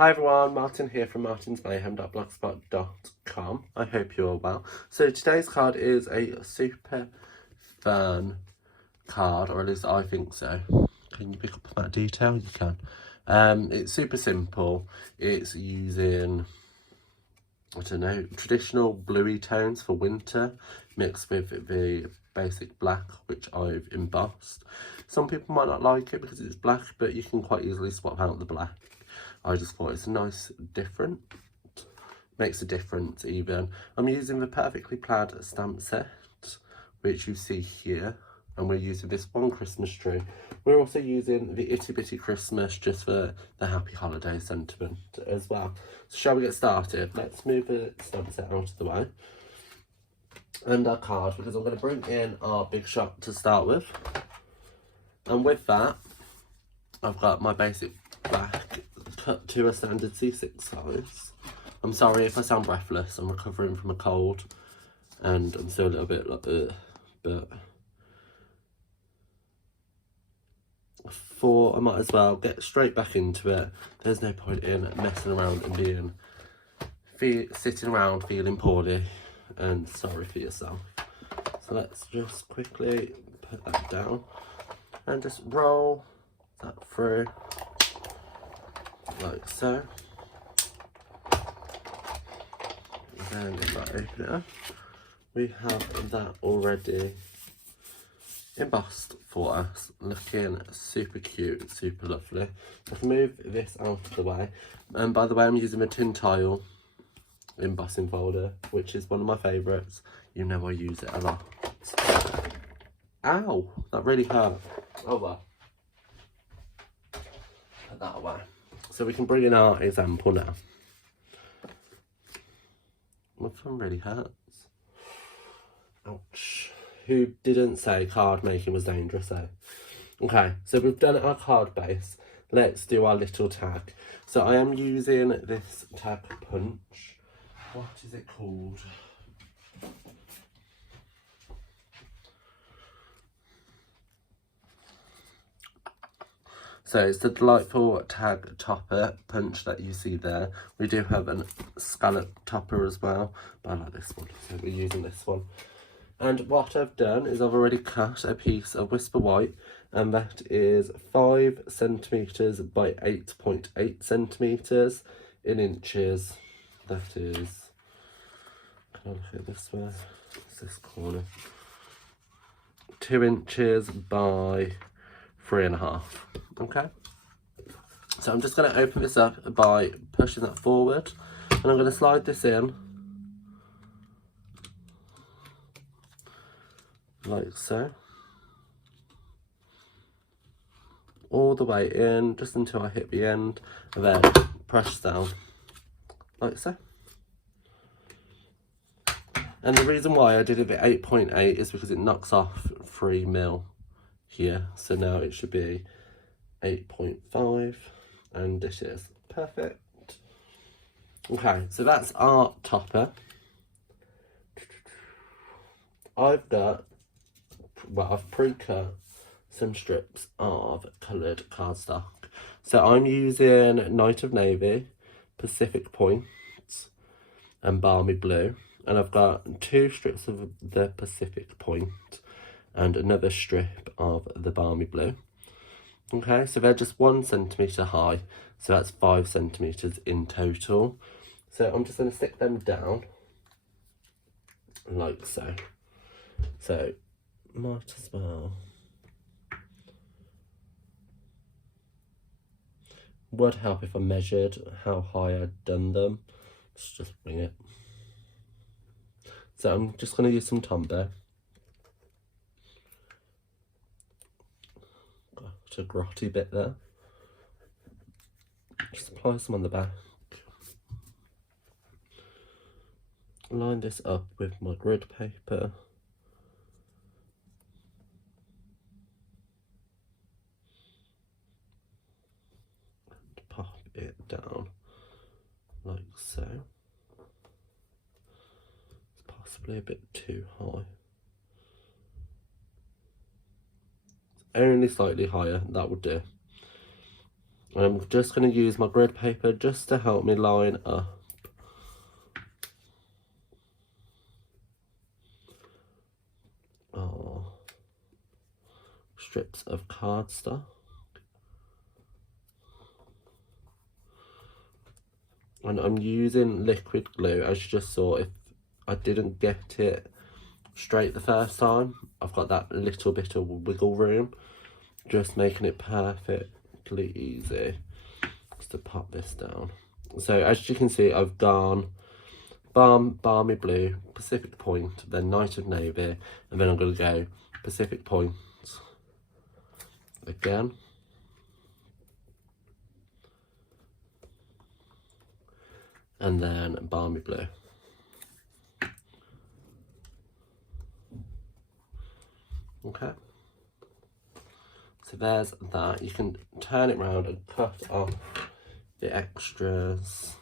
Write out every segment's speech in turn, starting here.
Hi everyone, Martin here from martinsmayhem.blogspot.com. I hope you're all well. So today's card is a super fun card, or at least I think so. Can you pick up on that detail? You can. It's super simple. It's using, I don't know, traditional bluey tones for winter mixed with the basic black, which I've embossed. Some people might not like it because it's black, but you can quite easily swap out the black. I just thought it's a nice different, makes a difference even. I'm using the Perfectly Plaid stamp set, which you see here, and we're using this one Christmas tree. We're also using the Itty Bitty Christmas just for the happy holiday sentiment as well. So shall we get started? Let's move the stamp set out of the way and our card, because I'm going to bring in our big shot to start with. And with that, I've got my basic black cut to a standard C6 size. I'm sorry if I sound breathless, I'm recovering from a cold and I'm still a little bit like but I might as well get straight back into it. There's no point in messing around and sitting around feeling poorly and sorry for yourself. So let's just quickly put that down and just roll that through like so. And then if I open it up, we have that already embossed for us, looking super cute, super lovely. I can move this out of the way, and by the way, I'm using a tin tile embossing folder, which is one of my favourites. You know I use it a lot. Ow, that really hurt. Oh well, put that away. So we can bring in our example now. This one really hurts. Ouch. Who didn't say card making was dangerous, eh? Okay, so we've done our card base. Let's do our little tag. So I am using this tag punch. What is it called? So it's the delightful tag topper punch that you see there. We do have a scallop topper as well, but I like this one, so we're using this one. And what I've done is I've already cut a piece of Whisper White, and that is 5 centimetres by 8.8 centimetres in inches. That is, can I look at this way? It's this corner. 2 inches by 3.5. Okay, so I'm just going to open this up by pushing that forward, and I'm going to slide this in like so, all the way in just until I hit the end, and then press down like so. And the reason why I did it at 8.8 is because it knocks off 3 mil here, so now it should be 8.5, and it is perfect. Okay, so that's our topper. I've pre-cut some strips of coloured cardstock. So I'm using Night of Navy, Pacific Points, and Balmy Blue. And I've got 2 strips of the Pacific Point and another strip of the Balmy Blue. Okay, so they're just 1 centimetre high, so that's 5 centimetres in total. So I'm just going to stick them down like so. So might as well. Would help if I measured how high I'd done them. Let's just bring it. So I'm just going to use some Tombow. Got a grotty bit there. Just apply some on the back. Line this up with my grid paper. And pop it down like so. It's possibly a bit too high. Only slightly higher, that would do. I'm just going to use my grid paper just to help me line up our strips of cardstock. And I'm using liquid glue, as you just saw. If I didn't get it straight the first time, I've got that little bit of wiggle room, just making it perfectly easy just to pop this down. So as you can see, I've gone Balmy Blue, Pacific Point, then Night of Navy, and then I'm going to go Pacific Point again. And then Balmy Blue. Okay. So there's that. You can turn it around and cut off the extras.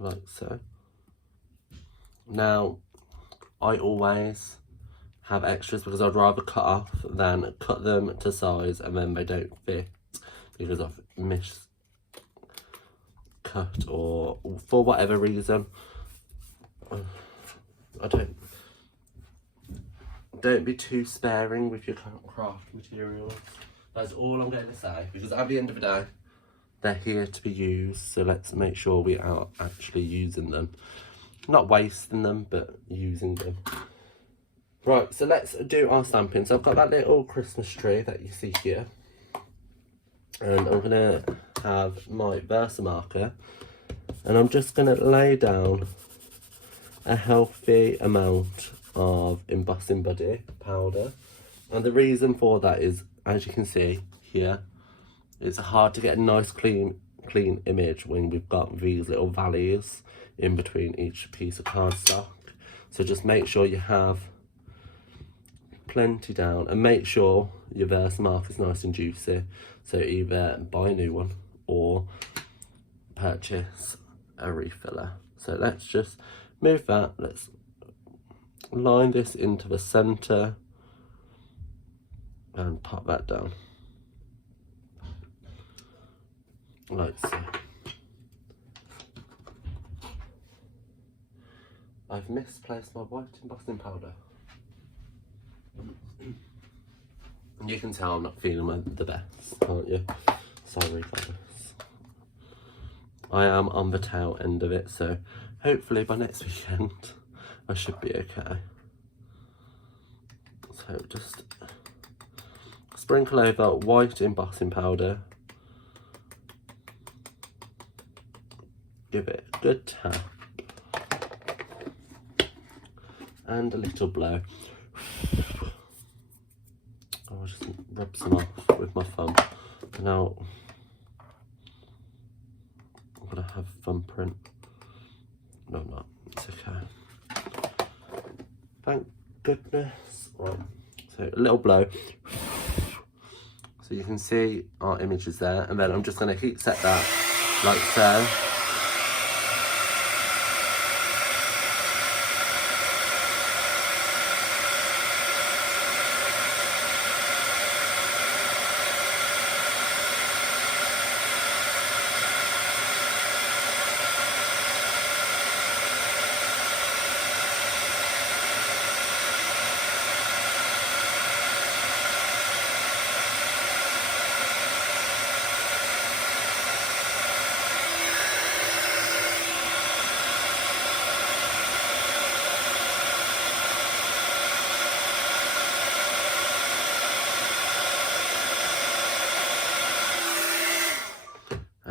Like so. Now, I always have extras because I'd rather cut off than cut them to size and then they don't fit because I've miscut or for whatever reason. Don't be too sparing with your craft materials. That's all I'm going to say, because at the end of the day, they're here to be used, so let's make sure we are actually using them. Not wasting them, but using them. Right, so let's do our stamping. So I've got that little Christmas tree that you see here. And I'm going to have my Versamarker. And I'm just going to lay down a healthy amount of embossing buddy powder. And the reason for that is, as you can see here, it's hard to get a nice clean image when we've got these little valleys in between each piece of cardstock. So just make sure you have plenty down and make sure your Versamarker is nice and juicy. So either buy a new one or purchase a refiller. So let's just move that. Let's line this into the center and pop that down like so. I've misplaced my white embossing powder. You can tell I'm not feeling the best, can't you? Sorry guys. I am on the tail end of it, so hopefully by next weekend I should be okay. So just sprinkle over white embossing powder. Give it a good tap. And a little blow. I'll just rub some off with my thumb. Now, I'm going to have thumbprint. No, I'm not. It's okay. Thank goodness. Right. So a little blow. So you can see our images there. And then I'm just going to heat set that like so.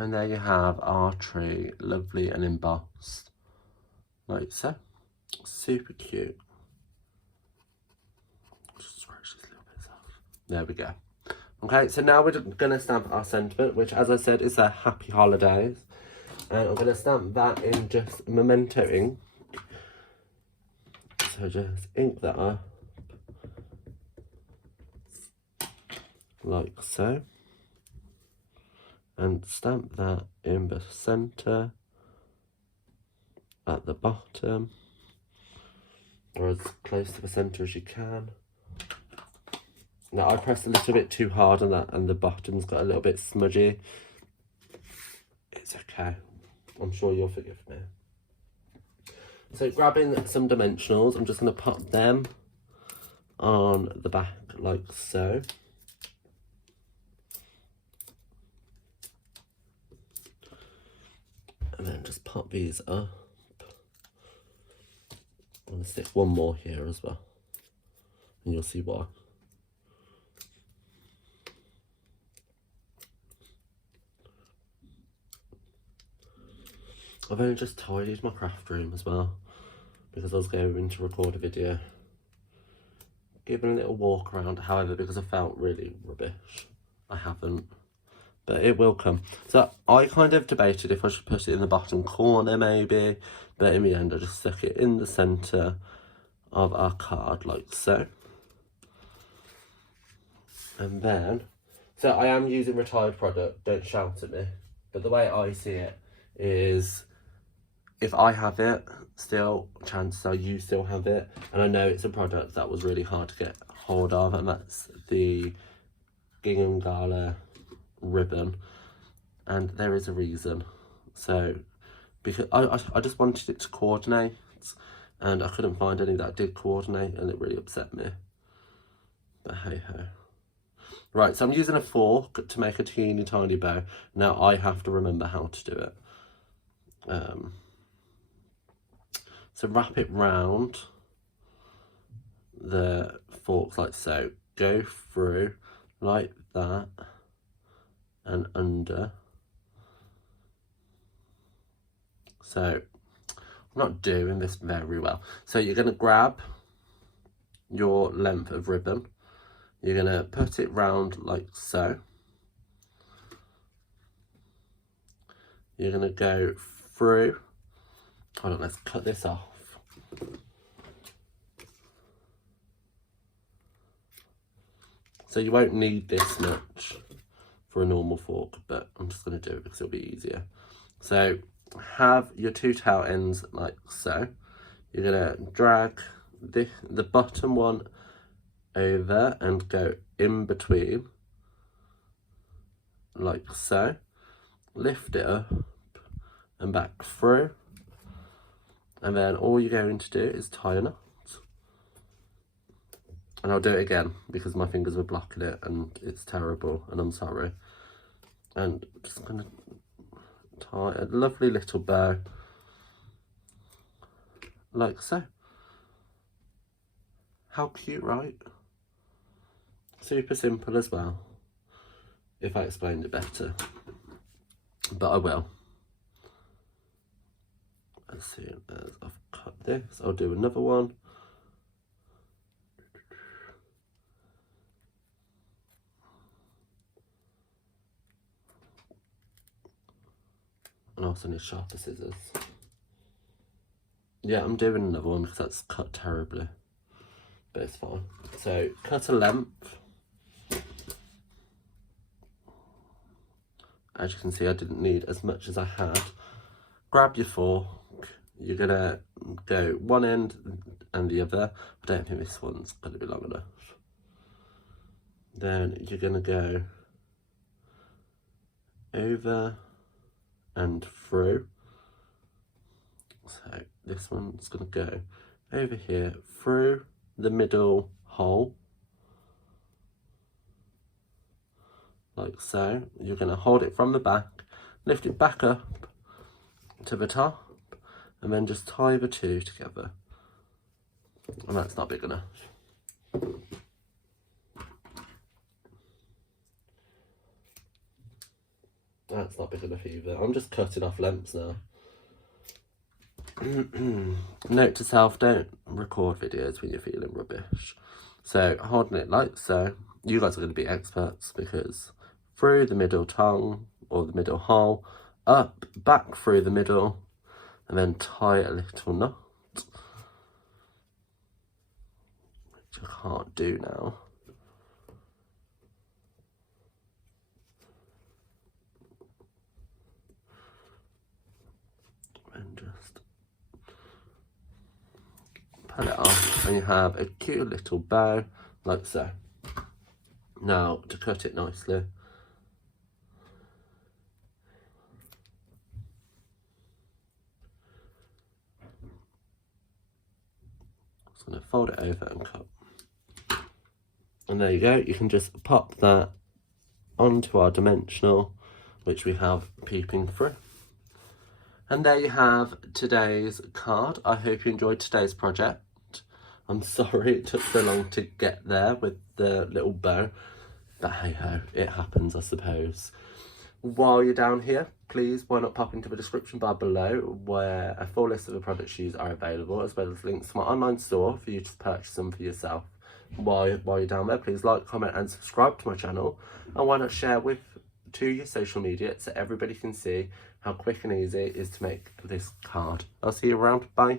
And there you have our tree, lovely and embossed, like so. Super cute. Just scratch these little bits off. There we go. Okay, so now we're going to stamp our sentiment, which, as I said, is a happy holidays. And I'm going to stamp that in just Memento ink. So just ink that up. Like so. And stamp that in the centre, at the bottom, or as close to the centre as you can. Now I pressed a little bit too hard on that and the bottom's got a little bit smudgy. It's okay, I'm sure you'll forgive me. So grabbing some dimensionals, I'm just going to pop them on the back like so. And then just pop these up. I'm going to stick one more here as well, and you'll see why. I've only just tidied my craft room as well, because I was going to record a video. Given a little walk around, however, because I felt really rubbish, I haven't. But it will come. So I kind of debated if I should put it in the bottom corner maybe, but in the end I just stuck it in the centre of our card like so. And then, so I am using retired product, don't shout at me, but the way I see it is, if I have it still, chances are you still have it. And I know it's a product that was really hard to get hold of, and that's the Gingham Gala ribbon. And there is a reason. So, because I just wanted it to coordinate, and I couldn't find any that did coordinate, and it really upset me. But hey ho. Right, so I'm using a fork to make a teeny tiny bow. Now I have to remember how to do it. So wrap it round the forks like so. Go through like that and under. So I'm not doing this very well. So you're going to grab your length of ribbon. You're going to put it round like so. You're going to go through. Hold on, let's cut this off. So you won't need this much for a normal fork, but I'm just going to do it because it'll be easier. So have your two tail ends like so. You're going to drag the bottom one over and go in between like so. Lift it up and back through, and then all you're going to do is tie a knot. And I'll do it again because my fingers were blocking it and it's terrible, and I'm sorry. And I'm just going to tie a lovely little bow like so. How cute, right? Super simple as well, if I explained it better, but I will. As soon as I've cut this, I'll do another one. And I also need sharper scissors. Yeah, I'm doing another one because that's cut terribly, but it's fine. So cut a length. As you can see, I didn't need as much as I had. Grab your fork. You're gonna go one end and the other. I don't think this one's gonna be long enough. Then you're gonna go over and through. So this one's gonna go over here through the middle hole like so. You're gonna hold it from the back, lift it back up to the top, and then just tie the two together. And that's not big enough. That's not big enough either. I'm just cutting off lengths now. Note to self, don't record videos when you're feeling rubbish. So holding it like so, you guys are going to be experts, because through the middle tongue or the middle hole, up, back through the middle, and then tie a little knot, which I can't do now. And just pull it off and you have a cute little bow like so. Now to cut it nicely, just going to fold it over and cut. And there you go, you can just pop that onto our dimensional, which we have peeping through. And there you have today's card. I hope you enjoyed today's project. I'm sorry it took so long to get there with the little bow, but hey ho, it happens I suppose. While you're down here, please why not pop into the description bar below where a full list of the products used are available, as well as links to my online store for you to purchase them for yourself. While you're down there, please like, comment and subscribe to my channel, and why not share to your social media so everybody can see how quick and easy it is to make this card. I'll see you around. Bye.